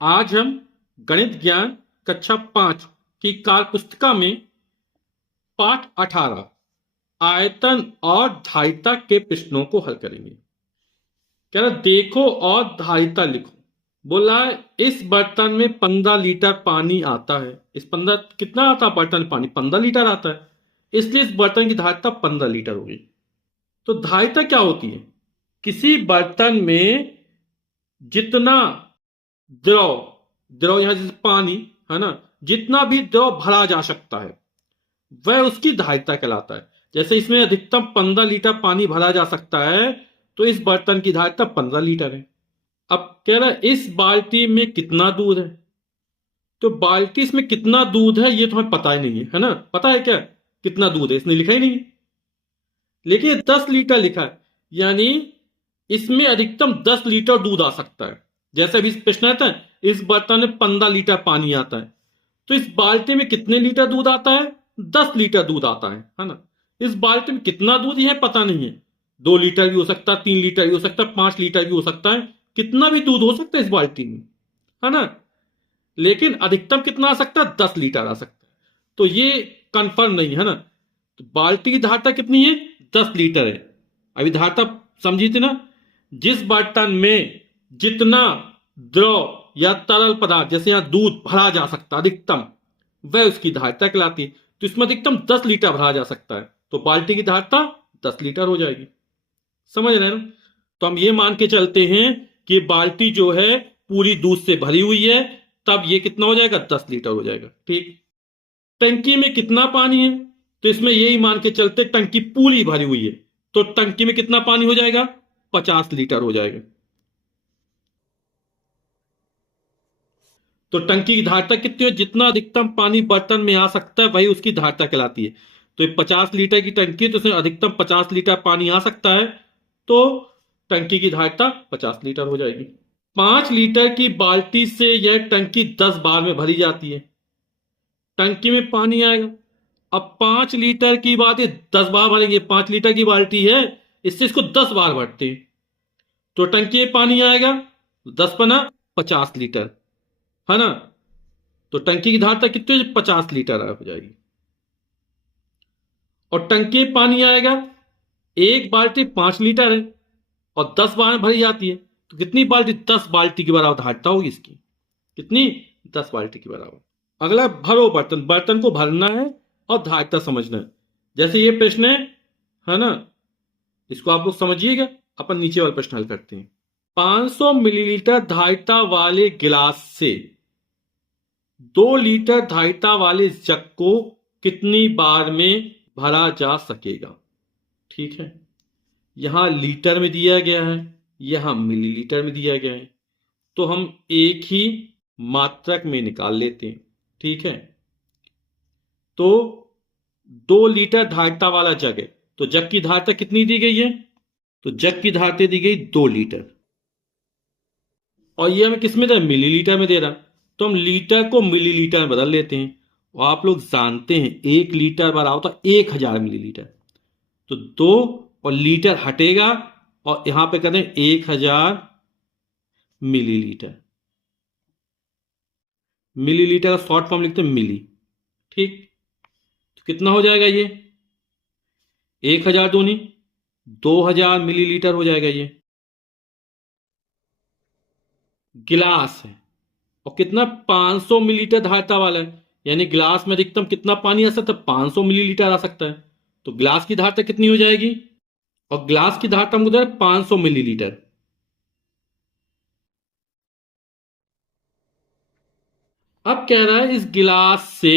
आज हम गणित ज्ञान कक्षा 5 की कार्य पुस्तिका में पाठ 18 आयतन और धारिता के प्रश्नों को हल करेंगे। कह रहा देखो और धारिता लिखो। बोला है इस बर्तन में 15 लीटर पानी आता है। इस 15 कितना आता है बर्तन में पानी? 15 लीटर आता है, इसलिए इस बर्तन की धारिता 15 लीटर होगी। तो धारिता क्या होती है? किसी बर्तन में जितना द्रव द्रव यहां जैसे पानी है ना, जितना भी द्रव भरा जा सकता है वह उसकी धारिता कहलाता है। जैसे इसमें अधिकतम 15 लीटर पानी भरा जा सकता है, तो इस बर्तन की धारिता 15 लीटर है। अब कह रहा है इस बाल्टी में कितना दूध है। तो बाल्टी इसमें कितना दूध है ये तो हमें पता ही नहीं है ना? पता है क्या कितना दूध है? इसने लिखा ही नहीं है, लेकिन ये 10 लीटर लिखा है, यानी इसमें अधिकतम 10 लीटर दूध आ सकता है। जैसे अभी प्रश्न आता है इस बर्तन में 15 लीटर पानी आता है, तो इस बाल्टी में कितने लीटर दूध आता है? 10 लीटर दूध आता है ना? इस बाल्टी में कितना दूध है पता नहीं है, 2 लीटर भी हो सकता है, 3 लीटर भी हो सकता है, 5 लीटर भी हो सकता है, कितना भी दूध हो सकता है इस बाल्टी में, है ना? लेकिन अधिकतम कितना आ सकता है? 10 लीटर आ सकता है। तो ये कंफर्म नहीं है ना। तो बाल्टी की धारिता कितनी है? 10 लीटर है। अभी धारिता समझी थी ना? जिस बर्तन में जितना द्रव या तरल पदार्थ जैसे यहां दूध भरा जा सकता है अधिकतम, वह उसकी धारिता कहलाती है। तो इसमें अधिकतम 10 लीटर भरा जा सकता है, तो बाल्टी की धारिता 10 लीटर हो जाएगी। समझ रहे हैं ना? तो हम ये मान के चलते हैं कि बाल्टी जो है पूरी दूध से भरी हुई है, तब ये कितना हो जाएगा? 10 लीटर हो जाएगा। ठीक। टंकी में कितना पानी है? तो इसमें यही मान के चलते टंकी पूरी भरी हुई है, तो टंकी में कितना पानी हो जाएगा? 50 लीटर हो जाएगा। तो टंकी की धारिता कितनी है? जितना अधिकतम पानी बर्तन में आ सकता है वही उसकी धारिता कहलाती है। तो ये 50 लीटर की टंकी है, तो इसमें अधिकतम 50 लीटर पानी आ सकता है, तो टंकी की धारिता 50 लीटर हो जाएगी। 5 लीटर की बाल्टी से यह टंकी 10 बार में भरी जाती है। टंकी में पानी आएगा, अब 5 लीटर की बात है, 10 बार भरेंगे, 5 लीटर की बाल्टी है, इससे इसको 10 बार भरते हैं, तो टंकी में पानी आएगा 10 पना 50 लीटर, है ना? तो टंकी की धारिता कितनी? 50 लीटर हो जाएगी। और टंकी में पानी आएगा, एक बाल्टी 5 लीटर है और 10 बार में भरी जाती है, तो कितनी बाल्टी? 10 बाल्टी की बराबर धारिता होगी इसकी। कितनी? 10 बाल्टी के बराबर। अगला भरो बर्तन। बर्तन को भरना है और धारिता समझना है। जैसे ये प्रश्न है ना, इसको आप लोग समझिएगा। अपन नीचे वाला प्रश्न हल करते हैं। 500 मिलीलीटर धारिता वाले गिलास से 2 लीटर धारिता वाले जग को कितनी बार में भरा जा सकेगा? ठीक है, यहां लीटर में दिया गया है, यहां मिलीलीटर में दिया गया है, तो हम एक ही मात्रक में निकाल लेते हैं। ठीक है, तो 2 लीटर धारिता वाला जग है, तो जग की धारिता कितनी दी गई है? तो जग की धारिता दी गई 2 लीटर, और ये हमें किस में दे रहा है? मिलीलीटर में दे रहा है, तो हम लीटर को मिलीलीटर में बदल लेते हैं। और आप लोग जानते हैं 1 लीटर बराबर होता है 1000 मिलीलीटर, तो 2 और लीटर हटेगा और यहां पे करें 1000 मिलीलीटर। मिलीलीटर का शॉर्ट फॉर्म लिखते हैं मिली। ठीक, तो कितना हो जाएगा ये? 1000 दूनी 2000 मिलीलीटर हो जाएगा। ये गिलास है और कितना? 500 मिलीलीटर धारिता वाला है, यानी गिलास में अधिकतम कितना पानी आ सकता है? 500 मिलीलीटर आ सकता है, तो गिलास की धारिता कितनी हो जाएगी? और गिलास की धारिता हमको दे रहा है 500 मिलीलीटर। अब कह रहा है इस गिलास से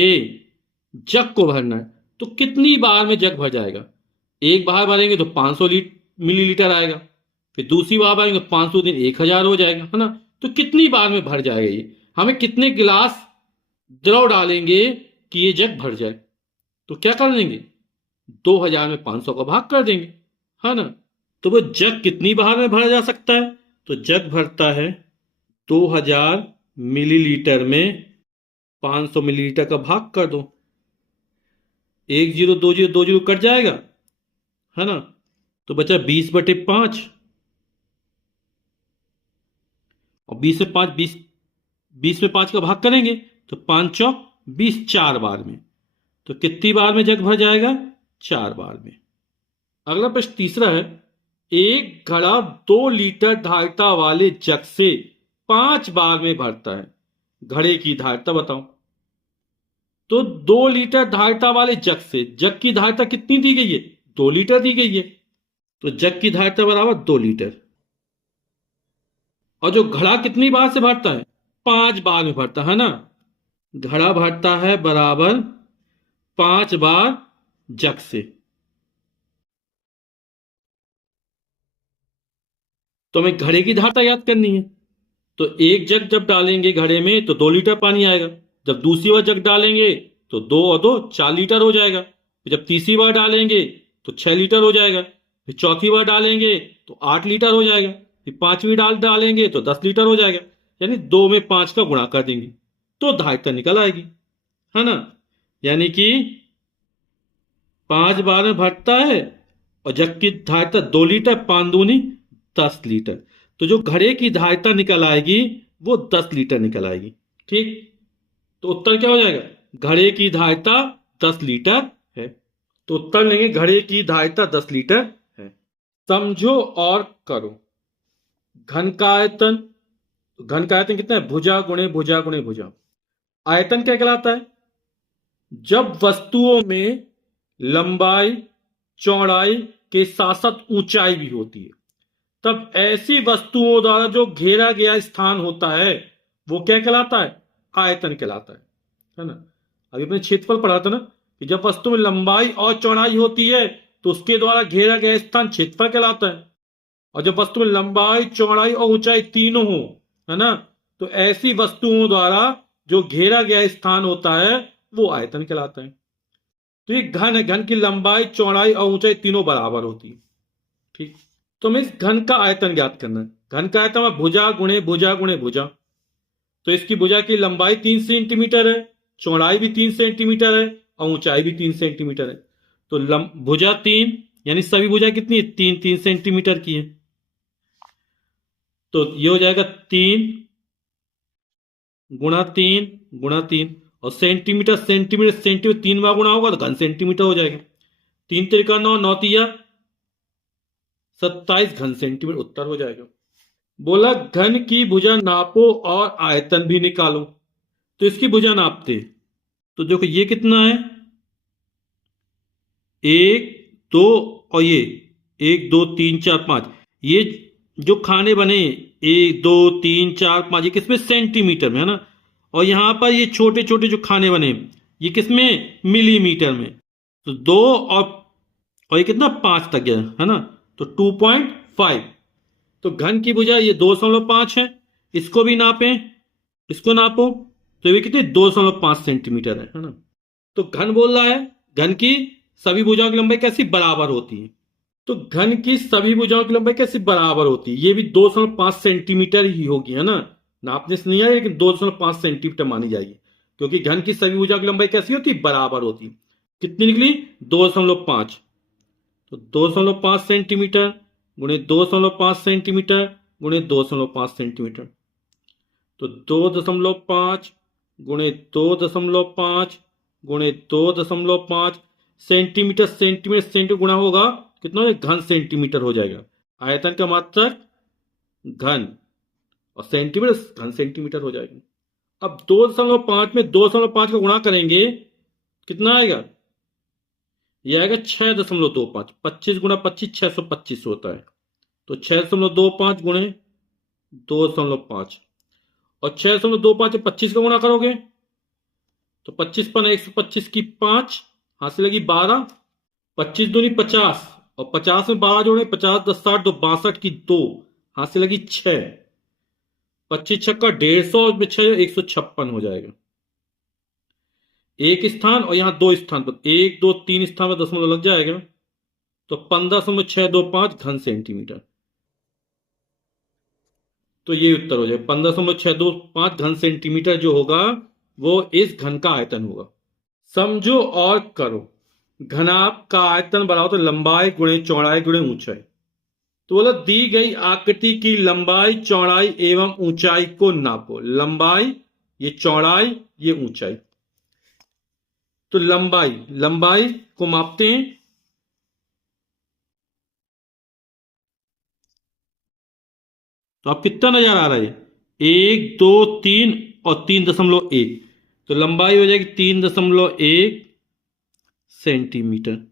जग को भरना है, तो कितनी बार में जग भर जाएगा? एक बार भरेंगे तो 500 मिलीलीटर आएगा, फिर दूसरी बार भरेंगे तो 500 दिन 1000 हो जाएगा, है ना? तो कितनी बार में भर जाएगा ये? हमें कितने गिलास द्रव डालेंगे कि ये जग भर जाए? तो क्या कर देंगे? 2000 में 500 का भाग कर देंगे, है ना? तो वो जग कितनी बार में भरा जा सकता है? तो जग भरता है 2000 मिलीलीटर में 500 मिलीलीटर का भाग कर दो, 10 20 20 कट जाएगा, है ना? तो बचा 20/5, और 20 से 5 20, 20 में 5 का भाग करेंगे तो 5 चौक 20, 4 बार में। तो कितनी बार में जग भर जाएगा? 4 बार में। अगला प्रश्न तीसरा है, एक घड़ा 2 लीटर धारिता वाले जग से 5 बार में भरता है, घड़े की धारिता बताओ। तो 2 लीटर धारिता वाले जग से, जग की धारिता कितनी दी गई है? 2 लीटर दी गई है, तो जग की धारिता बराबर 2 लीटर। और जो घड़ा कितनी बार से भरता है? 5 बार में भरता है ना। घड़ा भरता है बराबर 5 बार जग से। तो हमें घड़े की धारिता याद करनी है। तो एक जग जब डालेंगे घड़े में तो 2 लीटर पानी आएगा। जब दूसरी बार जग डालेंगे तो 2 और 2 4 लीटर हो जाएगा। फिर जब तीसरी बार डालेंगे तो 6 लीटर हो जाएगा। फिर चौथी बार डालेंगे तो 8 लीटर हो जाएगा। फिर पांचवी डालेंगे तो 10 लीटर हो जाएगा। यानी 2 में 5 का गुणा कर देंगे तो धारिता निकल आएगी, है ना। यानी कि 5 बार में भरता है और जग की धारिता 2 लीटर, 5 दूनी 10 लीटर। तो जो घड़े की धारिता निकल आएगी वो 10 लीटर निकल आएगी। ठीक, तो उत्तर क्या हो जाएगा? घड़े की धारिता 10 लीटर है। तो उत्तर लेंगे घड़े की धारिता 10 लीटर है। समझो और करो। घन का आयतन, घन का आयतन कितना है? भुजा गुणे भुजा गुणे भुजा। आयतन क्या कहलाता है? जब वस्तुओं में लंबाई चौड़ाई के साथ साथ ऊंचाई भी होती है, तब ऐसी वस्तुओं द्वारा जो घेरा गया स्थान होता है वो क्या कहलाता है? आयतन कहलाता है ना। अभी अपने क्षेत्रफल पढ़ा था ना कि जब वस्तु में लंबाई और चौड़ाई होती है तो उसके द्वारा घेरा गया स्थान क्षेत्रफल कहलाता है। और जब वस्तु में लंबाई चौड़ाई और ऊंचाई तीनों हो, है ना, तो ऐसी वस्तुओं द्वारा जो घेरा गया स्थान होता है वो आयतन कहलाता है। तो ये घन है, घन की लंबाई चौड़ाई और ऊंचाई तीनों बराबर होती है। ठीक, तो हमें इस घन का आयतन ज्ञात करना है। घन का आयतन भुजा गुणे भुजा गुणे भुजा। तो इसकी भुजा की लंबाई 3 सेंटीमीटर है, चौड़ाई भी 3 सेंटीमीटर है और ऊंचाई भी 3 सेंटीमीटर है। तो भुजा 3, यानी सभी भुजा कितनी है? 3 सेंटीमीटर की है। तो ये हो जाएगा 3 गुणा 3 गुणा 3, और सेंटीमीटर सेंटीमीटर सेंटीमीटर 3 बार गुणा होगा तो घन सेंटीमीटर हो जाएगा। 3 त्रिका 9, 9 तिया 27 घन सेंटीमीटर उत्तर हो जाएगा। बोला घन की भुजा नापो और आयतन भी निकालो। तो इसकी भुजा नापते, तो देखो ये कितना है? 1 2 और ये 1 2 3 4 5, ये जो खाने बने 1 2 3 4 5, ये किसमें? सेंटीमीटर में, है ना। और यहां पर ये छोटे छोटे जो खाने बने ये किसमें? मिलीमीटर में। तो 2 और ये कितना? 5 तक गया, है ना। तो 2.5। तो घन की भुजा ये 2.5 है। इसको भी नापें, इसको नापो, तो ये कितनी? 2.5 सेंटीमीटर है ना। तो घन बोल रहा है घन की सभी भुजाओं की लंबाई कैसी? बराबर होती है। तो घन की सभी भुजाओं की लंबाई कैसी? बराबर होती है। ये भी 2.5 सेंटीमीटर ही होगी, है ना। नापने से नहीं आया लेकिन 2.5 सेंटीमीटर मानी जाएगी, क्योंकि घन की सभी भुजाओं की लंबाई कैसी होती है? बराबर होती है। कितनी निकली? 2.5। तो 2.5 सेंटीमीटर गुणे 2.5 सेंटीमीटर गुणे 2.5 सेंटीमीटर। तो 2.5 गुणे 2.5 गुणे 2.5 सेंटीमीटर सेंटीमीटर सेंटीमीटर गुणा होगा कितना? घन सेंटीमीटर हो जाएगा। आयतन का मात्रक घन और सेंटीमीटर घन सेंटीमीटर हो जाएगा। अब 2.5 में 2.5 का गुणा करेंगे, कितना आएगा? यह आएगा 6.25। 25 गुणा 25 625 होता है। तो 6.25 गुणे 2.5, और 6.25 25 का गुणा करोगे तो 25 पर 125 की 5, हाथ से लगी 12, 25 दूनी 50, और 50 में 12 जोड़े 50 10 60 तो 62 की 2, हाथ से लगी 6, 25 छक्का 150 में 6 156 हो जाएगा। एक स्थान और यहां 2 स्थान पर 1 2 3 स्थान पर दशमलव लग जाएगा। तो 15.625 घन सेंटीमीटर। तो ये उत्तर हो जाएगा। 15.625 घन सेंटीमीटर जो होगा वो इस घन का आयतन होगा। समझो और करो। घनाभ का आयतन बराबर तो लंबाई गुणे चौड़ाई गुणे ऊंचाई। तो बोला दी गई आकृति की लंबाई चौड़ाई एवं ऊंचाई को नापो। लंबाई, ये चौड़ाई, ये ऊंचाई। तो लंबाई, लंबाई को मापते हैं। तो आप कितना नजर आ रहा है? 1, 2, 3 और 3.1। तो लंबाई हो जाएगी 3.1 सेंटीमीटर।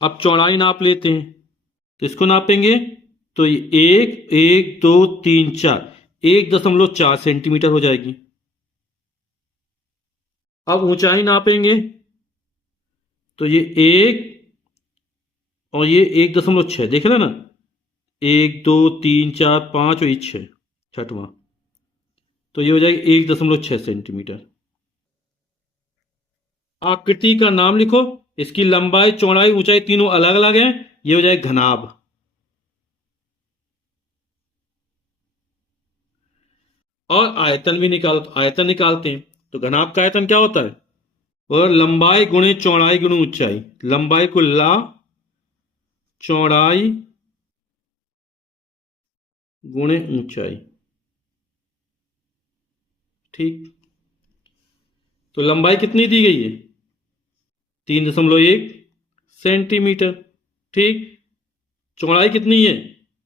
अब चौड़ाई नाप लेते हैं। तो इसको नापेंगे तो ये 1, 1, 2, 3, 4, 1.4 सेंटीमीटर हो जाएगी। अब ऊंचाई नापेंगे तो ये 1 और ये 1.6, देख रहे ना, 1, 2, 3, 4, 5 और ये 6, छठवां। तो ये हो जाएगी 1.6 सेंटीमीटर। आकृति का नाम लिखो। इसकी लंबाई चौड़ाई ऊंचाई तीनों अलग अलग हैं। ये हो जाएगा घनाभ। और आयतन भी निकालो। आयतन निकालते हैं तो घनाभ का आयतन क्या होता है? और लंबाई गुणे चौड़ाई गुणे ऊंचाई। लंबाई को ला, चौड़ाई गुणे ऊंचाई। ठीक। तो लंबाई कितनी दी गई है? 3.1 सेंटीमीटर। ठीक। चौड़ाई कितनी है?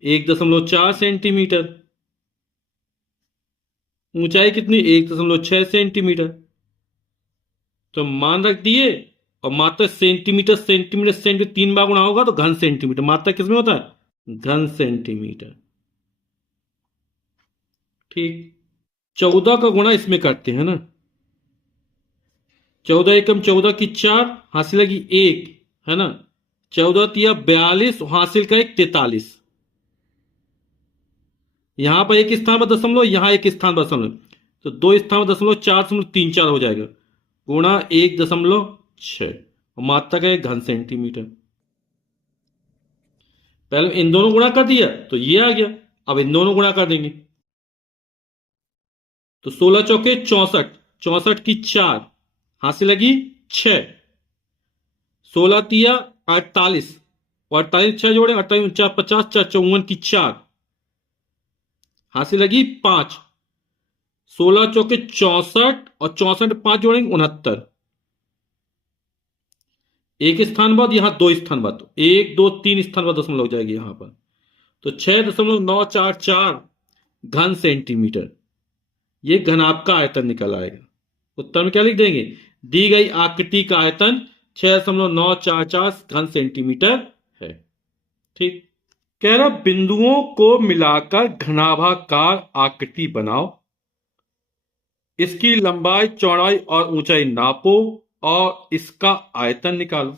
1.4 सेंटीमीटर। ऊंचाई कितनी? 1.6 सेंटीमीटर। तो मान रख दिए। और मात्रा सेंटीमीटर सेंटीमीटर सेंटीमीटर 3 बार गुणा होगा तो घन सेंटीमीटर। मात्रा किसमें होता है? घन सेंटीमीटर। ठीक। 14 का गुणा इसमें करते हैं ना। 14 एकम 14 की 4, हासिल लगी 1, है ना। 14 तिया 42, हासिल का 1 43। यहां पर एक स्थान पर दशमलव, यहां एक स्थान पर दशमलव, तो 2 स्थान पर दशमलव, 4.34 हो जाएगा। गुणा 1.6 और मात्रा का घन सेंटीमीटर। पहले इन दोनों गुणा कर दिया तो ये आ गया। अब इन दोनों गुणा कर देंगे तो 16 चौके 64, 64 की 4, हासिल लगी 6, 16 तिया 48 और 48 6 जोड़े 48 4 50 4 54 की 4, हासिल लगी 5, 16 चौके 64 और 64 5 जोड़ेंगे 69। एक स्थान बाद, यहां 2 स्थान बाद, 1 2 3 स्थान बाद दशमलव हो जाएगी यहां पर। तो 6.944 घन सेंटीमीटर। ये घनाभ का आयतन निकल आएगा। उत्तर में क्या लिख देंगे? दी गई आकृति का आयतन 6.944 घन सेंटीमीटर है। ठीक। कह रहा बिंदुओं को मिलाकर घनाभाकार आकृति बनाओ। इसकी लंबाई चौड़ाई और ऊंचाई नापो और इसका आयतन निकालो।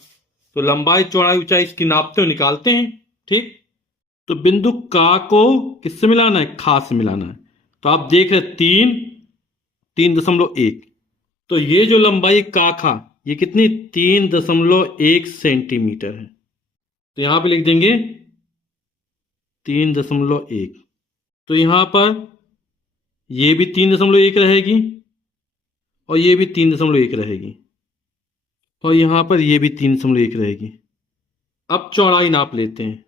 तो लंबाई चौड़ाई ऊंचाई इसकी नापते हो, निकालते हैं। ठीक। तो बिंदु का को किससे मिलाना है? खा से मिलाना है। तो आप देख रहे 3.1। तो ये जो लंबाई का खा, ये कितनी? 3.1 सेंटीमीटर है। तो यहां पे लिख देंगे 3.1। तो यहां पर ये भी 3.1 रहेगी और ये भी 3.1 रहेगी और यहां पर ये भी 3.1 रहेगी। अब चौड़ाई नाप लेते हैं।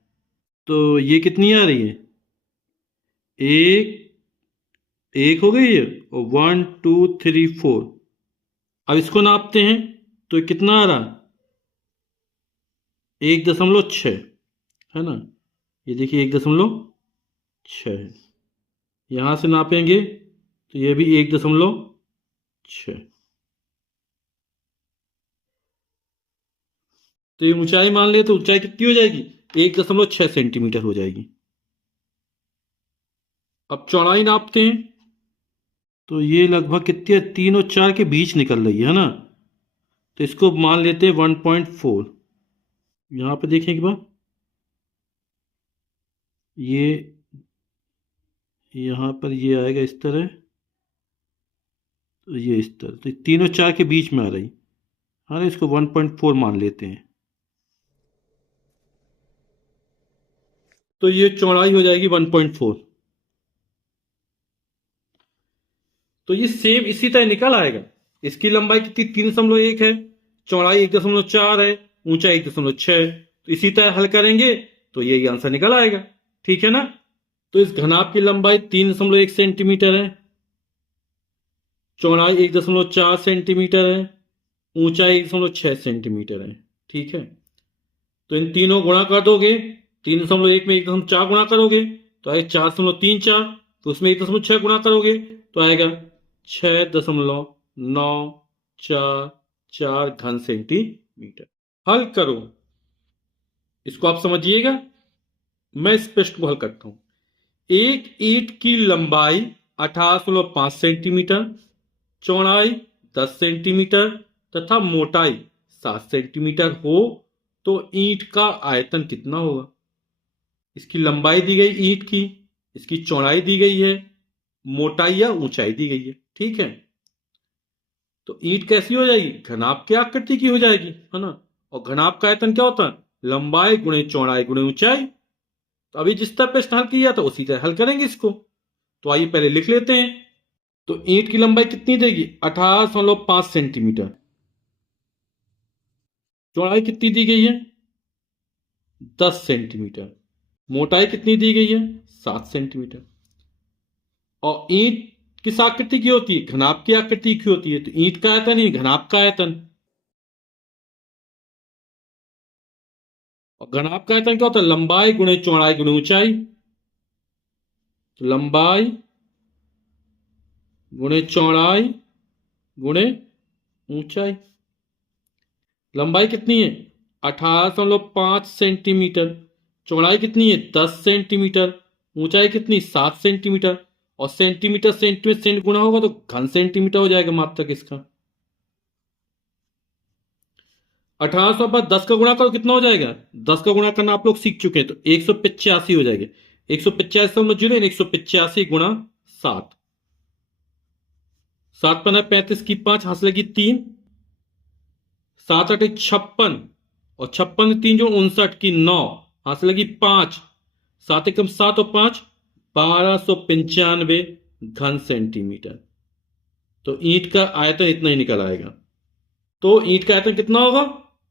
तो ये कितनी आ रही है? एक हो गई है और 1 2 3 4। अब इसको नापते हैं तो कितना आ रहा? 1.6, है ना। ये देखिए 1.6। यहां से नापेंगे तो ये भी 1.6। तो ये ऊंचाई मान ले तो ऊंचाई कितनी हो जाएगी? 1.6 सेंटीमीटर हो जाएगी। अब चौड़ाई नापते हैं तो ये लगभग कितनी है? 3 और 4 के बीच निकल रही है ना। तो इसको मान लेते हैं 1.4। यहां पे देखिए एक बार, ये यहां पर ये आएगा इस तरह, तो ये इस तरह, तो 3 और 4 के बीच में आ रही। हाँ, इसको 1.4 मान लेते हैं। तो ये चौड़ाई हो जाएगी 1.4। तो ये सेम इसी तरह निकल आएगा। इसकी लंबाई कितनी? 3.1 है, चौड़ाई 1.4 है, ऊंचाई 1.6 है। तो इसी तरह हल करेंगे तो यही आंसर निकल आएगा। ठीक है ना। तो इस घनाभ की लंबाई 3.1 सेंटीमीटर है, चौड़ाई 1.4 सेंटीमीटर है, ऊंचाई 1.6 सेंटीमीटर है। ठीक है, तो इन तीनों गुणा कर दोगे, 3.1 में 1.4 गुणा करोगे तो आएगा 4.34, तो उसमें 1.6 गुणा करोगे तो आएगा 6.944 घन सेंटीमीटर। हल करो, इसको आप समझिएगा, मैं इस प्रश्न को हल करता हूं। एक ईंट की लंबाई 18.5 सेंटीमीटर, चौड़ाई 10 सेंटीमीटर तथा मोटाई 7 सेंटीमीटर हो तो ईंट का आयतन कितना होगा। इसकी लंबाई दी गई ईंट की, इसकी चौड़ाई दी गई है, मोटाई या ऊंचाई दी गई है। ठीक है, तो ईंट कैसी हो जाएगी, घनाभ की आकृति की हो जाएगी, है ना। और घनाभ का आयतन क्या होता है, लंबाई गुणे चौड़ाई गुणे ऊंचाई। तो अभी जिस तरह प्रश्न हल किया था उसी तरह हल करेंगे इसको। तो आइए पहले लिख लेते हैं। तो ईंट की लंबाई कितनी देगी, 18.5 सेंटीमीटर, चौड़ाई कितनी दी गई है 10 सेंटीमीटर, मोटाई कितनी दी गई है 7 सेंटीमीटर। और ईंट किस आकृति की होती है, घनाभ की आकृति की होती है। तो ईंट का आयतन ही घनाभ का आयतन, और घनाभ का आयतन क्या होता है, लंबाई गुणे चौड़ाई गुणे ऊंचाई। तो लंबाई गुणे चौड़ाई गुणे ऊंचाई। लंबाई कितनी है 18.5 सेंटीमीटर, चौड़ाई कितनी है 10 सेंटीमीटर, ऊंचाई कितनी 7 सेंटीमीटर। और सेंटीमीटर सेंटीमीटर सेंट गुणा होगा तो घन सेंटीमीटर हो जाएगा मात्रक इसका। 1800 पर 10 का गुणा करो कितना हो जाएगा, 10 का गुणा करना आप लोग सीख चुके हैं, तो 185 हो जाएगा। 185.0 185 गुणा 7, 7 पन्ना 35 की 5 हाथ लगी 3, 7 8 56 और 56 3 जो 59 की 9 हाथ लगी 5, 7 एकम 7 और 5 1295 घन सेंटीमीटर। तो ईंट का आयतन इतना ही निकल आएगा। तो ईंट का आयतन कितना होगा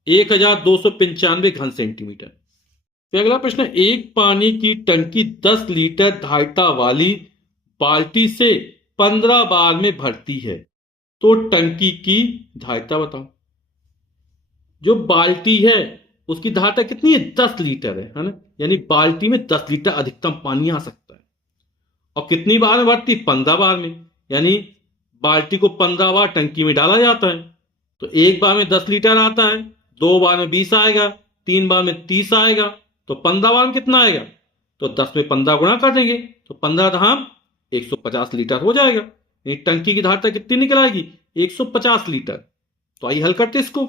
1295 घन सेंटीमीटर। फिर अगला प्रश्न, एक पानी की टंकी 10 लीटर धारिता वाली बाल्टी से 15 बार में भरती है, तो टंकी की धारिता बताओ। जो बाल्टी है उसकी धारिता कितनी है 10 लीटर है ना, यानी बाल्टी में 10 लीटर अधिकतम पानी आ सकता है। और कितनी बार में भरती, 15 बार में, यानी बाल्टी को 15 बार टंकी में डाला जाता है। तो एक बार में 10 लीटर आता है, 2 बार में 20 आएगा, 3 बार में 30 आएगा, तो 15 बार में कितना आएगा, तो 10 में 15 गुणा कर देंगे तो 15 धाम 150 लीटर हो जाएगा। यानी टंकी की धारिता कितनी निकल आएगी 150 लीटर। तो आइए हल करते इसको।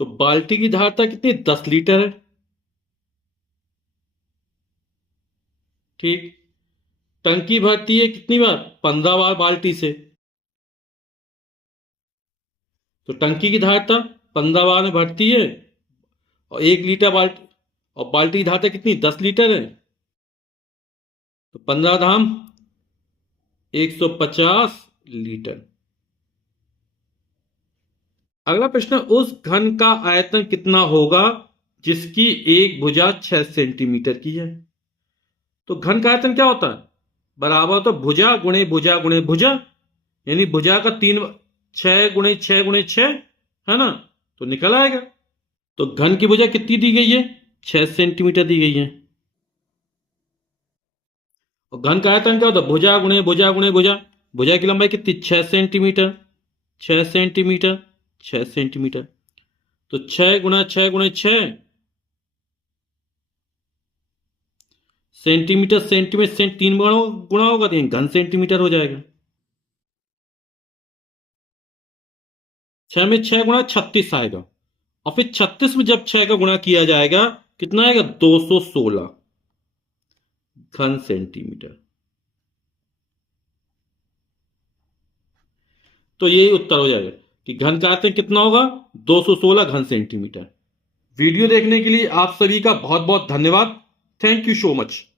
तो बाल्टी की धारिता कितनी 10 लीटर है, ठीक। टंकी भरती है कितनी बार 15 बार बाल्टी से, तो टंकी की धारिता 15 बार में भरती है और 1 लीटर बाल्टी, और बाल्टी की धारिता कितनी 10 लीटर है, तो 15 धाम 150 लीटर। अगला प्रश्न, उस घन का आयतन कितना होगा जिसकी एक भुजा 6 सेंटीमीटर की है। तो घन का आयतन क्या होता है, बराबर तो भुजा गुणे भुजा गुणे भुजा, यानी भुजा का 6 गुणे 6 गुणे 6 है ना, तो निकल आएगा। तो घन की भुजा कितनी दी गई है 6 सेंटीमीटर दी गई है। और घन का आयतन क्या होता है, भुजा गुणे भुजा गुणे भुजा, भुजा की लंबाई कितनी 6 सेंटीमीटर, 6 सेंटीमीटर 6 सेंटीमीटर, तो 6 गुणा 6 गुणे 6 सेंटीमीटर सेंटीमीटर सेंट 3 गुणा होगा तो घन सेंटीमीटर हो जाएगा। 6 में 6 गुणा 36 आएगा, और फिर 36 में जब 6 का गुणा किया जाएगा कितना आएगा 216 घन सेंटीमीटर। तो यही उत्तर हो जाएगा कि घन का आयतन कितना होगा 216 घन सेंटीमीटर। वीडियो देखने के लिए आप सभी का बहुत बहुत धन्यवाद। Thank you so much.